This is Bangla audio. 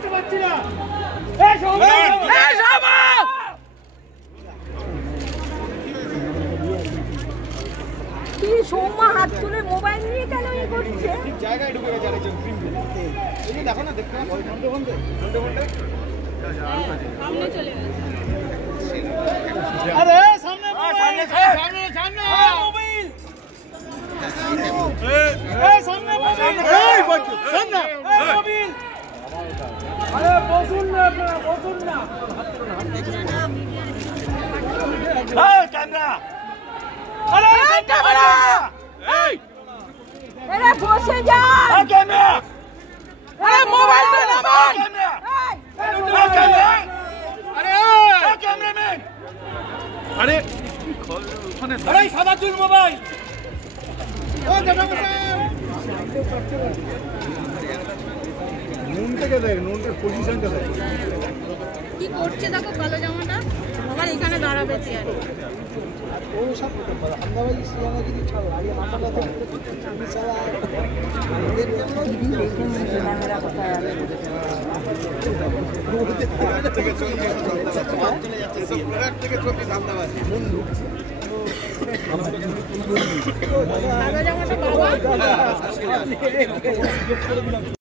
দেখতে পাচ্ছি না। কি সৌম্য হাত তুলে মোবাইল নিয়ে কেন এ করছে? ঠিক জায়গায় ঢুকে গেছে আরেকজন ক্রিম দিয়ে। এই যে দেখো না, দেখতে ঘন্টে ঘন্টে সামনে চলে গেছে। আরে সামনে সামনে সামনে সামনে মোবাইল, এই সামনে মোবাইল, এই বন্ধু সামনে এই মোবাইল। আরে বসুন না আপনারা, বসুন না। এই ক্যামেরা, আরে ক্যামেরা, এই আরে বসে যান। এই ক্যামেরা, আরে মোবাইলটা নামান। ক্যামেরা, এই এই ক্যামেরা, আরে এই ক্যামেরাম্যান, আরে ওখানে আরে সাদা চুল মোবাইল। ও দাদা নুন থেকে দেখ, নুনের পজিশনটা দেখ। কি করছে দেখো, কালো জামাটা আবার এখানে দাঁড়াবে চেয়ারে। ও সব আমদাবাজি সিয়ানা যদি ছাড়ো আগে মাথা ব্যথা আমি সারা টিভি দেখে ক্যামেরা কোথায় আছে থেকে চলে যাচ্ছে সব প্রোডাক্ট থেকে চলে আমদাবাজি নুন ঢুকছে। কালো জামাটা বাবা